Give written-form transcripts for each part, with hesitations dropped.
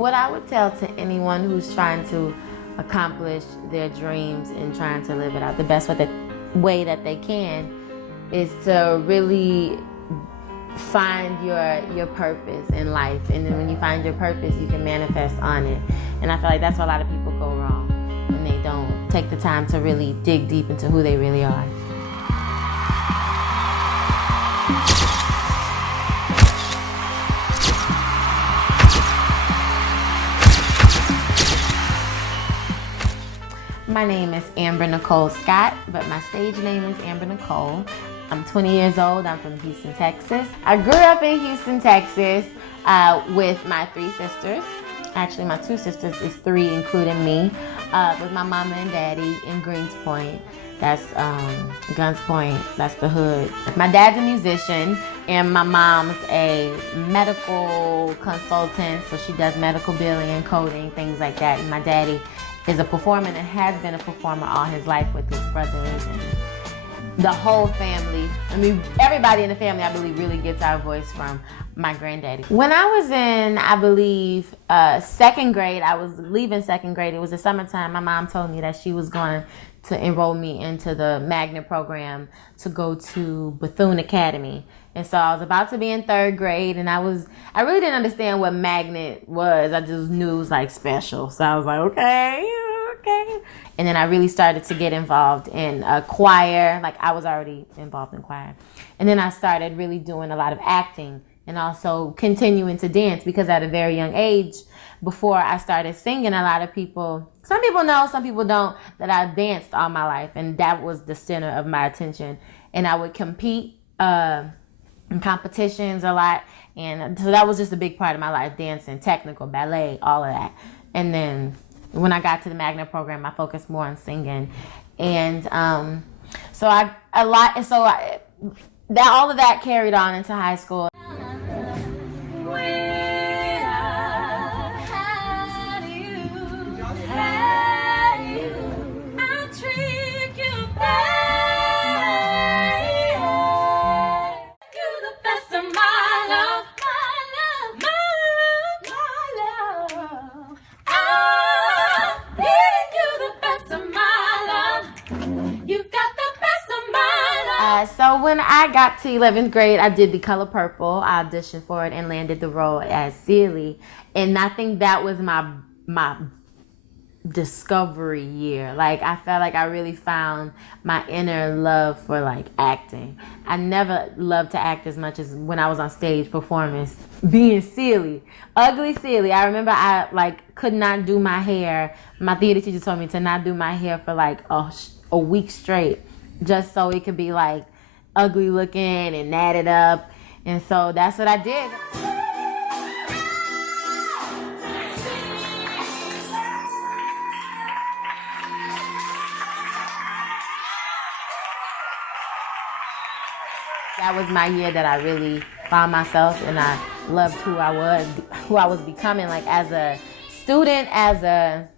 What I would tell to anyone who's trying to accomplish their dreams and trying to live it out the best way that they can is to really find your purpose in life. And then when you find your purpose, you can manifest on it. And I feel like that's where a lot of people go wrong, when they don't take the time to really dig deep into who they really are. My name is Amber Nicole Scott, but my stage name is Amber Nicole. I'm 20 years old. I'm from Houston, Texas. I grew up in Houston, Texas with my 3 sisters. Actually, my 2 sisters is 3, including me, with my mama and daddy in Greens Point. That's Guns Point, that's the hood. My dad's a musician and my mom's a medical consultant, so she does medical billing and coding, things like that. And my daddy is a performer and has been a performer all his life with his brothers and the whole family. I mean, everybody in the family, I believe, really gets our voice from my granddaddy. When I was in, I believe, 2nd grade, I was leaving 2nd grade. It was the summertime. My mom told me that she was going to enroll me into the magnet program to go to Bethune Academy. And so I was about to be in 3rd grade, and I really didn't understand what magnet was. I just knew it was like special. So I was like, okay. And then I really started to get involved in choir. Like, I was already involved in choir. And then I started really doing a lot of acting and also continuing to dance, because at a very young age, before I started singing, a lot of people, some people know, some people don't, that I danced all my life, and that was the center of my attention. And I would compete in competitions a lot, and so that was just a big part of my life: dancing, technical, ballet, all of that. And then when I got to the magnet program, I focused more on singing, and all of that carried on into high school. So when I got to 11th grade, I did The Color Purple. I auditioned for it and landed the role as Celie. And I think that was my discovery year. Like, I felt like I really found my inner love for, like, acting. I never loved to act as much as when I was on stage performance, being Celie. Ugly Celie. I remember I, like, could not do my hair. My theater teacher told me to not do my hair for, like, a week straight, just so it could be, like, ugly looking and natted up. And so that's what I did. That was my year that I really found myself, and I loved who I was becoming, like, as a student, as an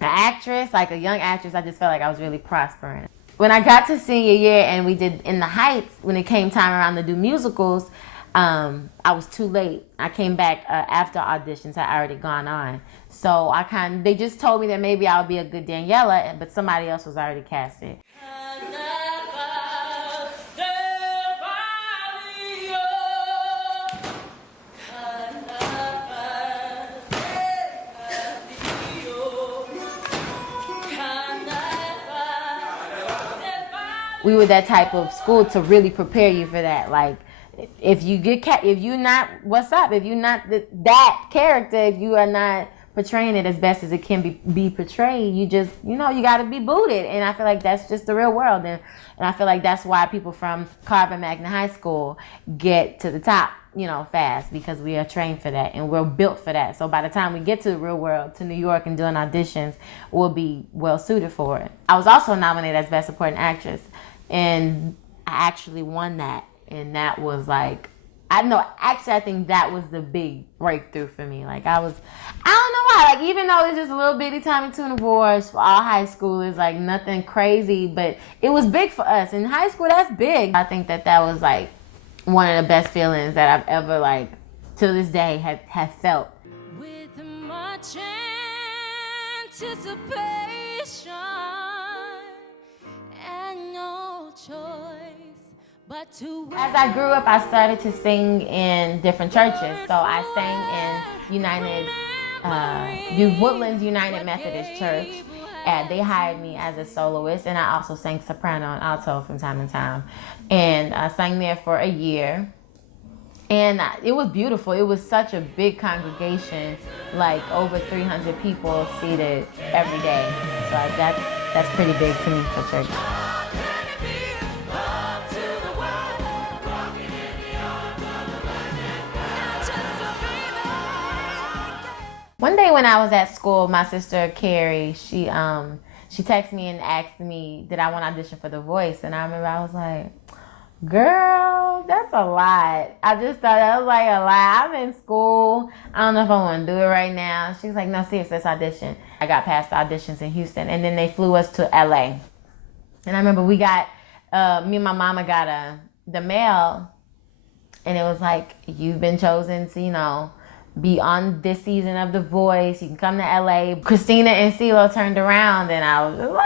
actress, like a young actress. I just felt like I was really prospering. When I got to senior year and we did In the Heights, when it came time around to do musicals, I was too late. I came back after auditions had already gone on. So they just told me that maybe I would be a good Daniela, but somebody else was already casted. We were that type of school to really prepare you for that. Like, if you're not that character, if you are not portraying it as best as it can be portrayed, you just, you got to be booted. And I feel like that's just the real world. And I feel like that's why people from Carver Magnet High School get to the top, fast, because we are trained for that and we're built for that. So by the time we get to the real world, to New York and doing auditions, we'll be well suited for it. I was also nominated as Best Supporting Actress, and I actually won that. And that was like, I think that was the big breakthrough for me. Like, I don't know why, like, even though it's just a little bitty Tommy Tune Awards for all high schoolers, like nothing crazy, but it was big for us. In high school, that's big. I think that was like one of the best feelings that I've ever, like, to this day have felt. With much anticipation and no choice but to wait. As I grew up, I started to sing in different churches. So I sang in Woodlands United Methodist Church. And they hired me as a soloist, and I also sang soprano and alto from time to time. And I sang there for a year. And it was beautiful. It was such a big congregation, like over 300 people seated every day. So that's pretty big to me for church. One day when I was at school, my sister Carrie, she texted me and asked me, did I want to audition for The Voice? And I remember I was like, girl, that's a lot. I just thought that was like a lot. I'm in school. I don't know if I want to do it right now. She was like, no, seriously, let's audition. I got past the auditions in Houston, and then they flew us to LA. And I remember me and my mama got the mail, and it was like, you've been chosen to, be on this season of The Voice. You can come to LA. Christina and CeeLo turned around, and I was just like,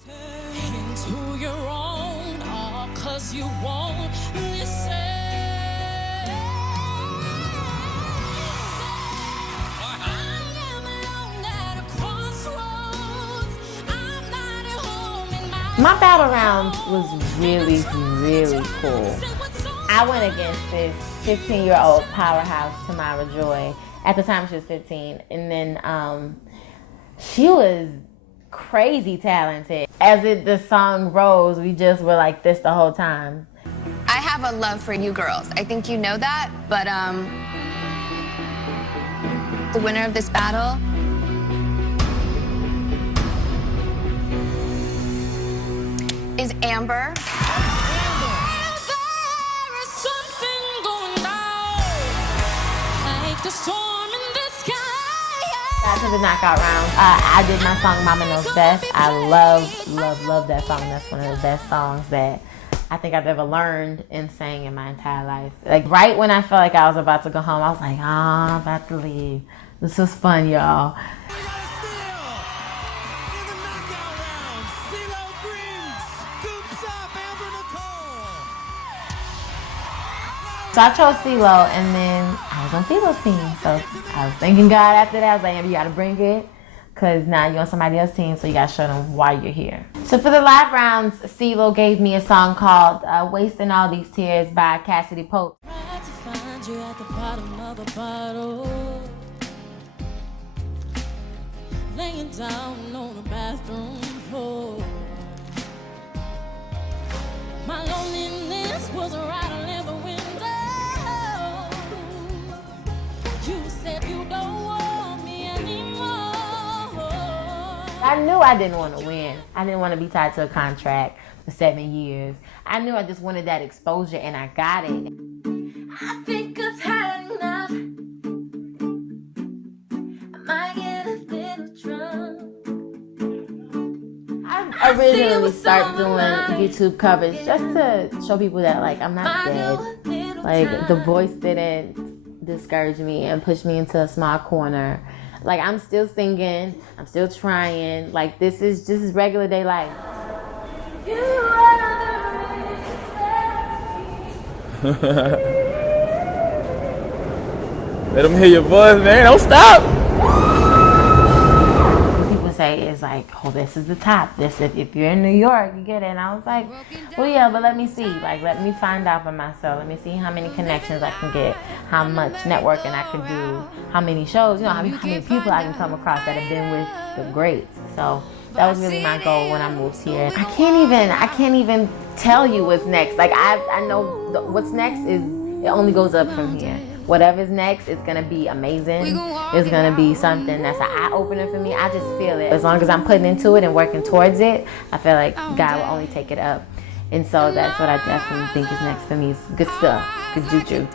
oh my God. Into your own, 'cause you won't listen. I am alone at a crossroads. I'm not at home in My battle round was really, really cool. I went against this 15-year-old powerhouse, Tamara Joy. At the time, she was 15. And then she was crazy talented. As the song rose, we just were like this the whole time. I have a love for you girls. I think you know that, but the winner of this battle is Amber. Got to the knockout round. I did my song Mama Knows Best. I love that song. That's one of the best songs that I think I've ever learned and sang in my entire life. Like right when I felt like I was about to go home, I was like, I'm about to leave. This was fun, y'all. So I chose CeeLo, and then I was on CeeLo's team. So I was thanking God after that. I was like, Amber, you gotta bring it, because now you're on somebody else's team, so you gotta show them why you're here. So for the live rounds, CeeLo gave me a song called Wasting All These Tears by Cassidy Pope. Tried to find you at the bottom of the bottle, laying down on the bathroom floor. My loneliness was rattling the window. You said you don't want me anymore. I knew I didn't want to win. I didn't want to be tied to a contract for 7 years. I knew I just wanted that exposure, and I got it. I think I've had enough. I might get a little drunk. I originally started doing YouTube covers just to show people that, like, I'm not dead. Like, The Voice didn't discourage me and push me into a small corner. Like, I'm still singing, I'm still trying. Like, this is regular day life. Let them hear your voice, man. Don't stop. People say it's like, oh, this is the top. This if you're in New York, you get it. And I was like, well, yeah, but let me see. Like, let me find out for myself. Let me see how many connections I can get, how much networking I can do, how many shows, how many people I can come across that have been with the greats. So that was really my goal when I moved here. I can't even tell you what's next. Like, I know what's next is, it only goes up from here. Whatever's next, it's gonna be amazing. It's gonna be something that's an eye-opener for me. I just feel it. As long as I'm putting into it and working towards it, I feel like God will only take it up. And so that's what I definitely think is next for me. It's good stuff, good juju.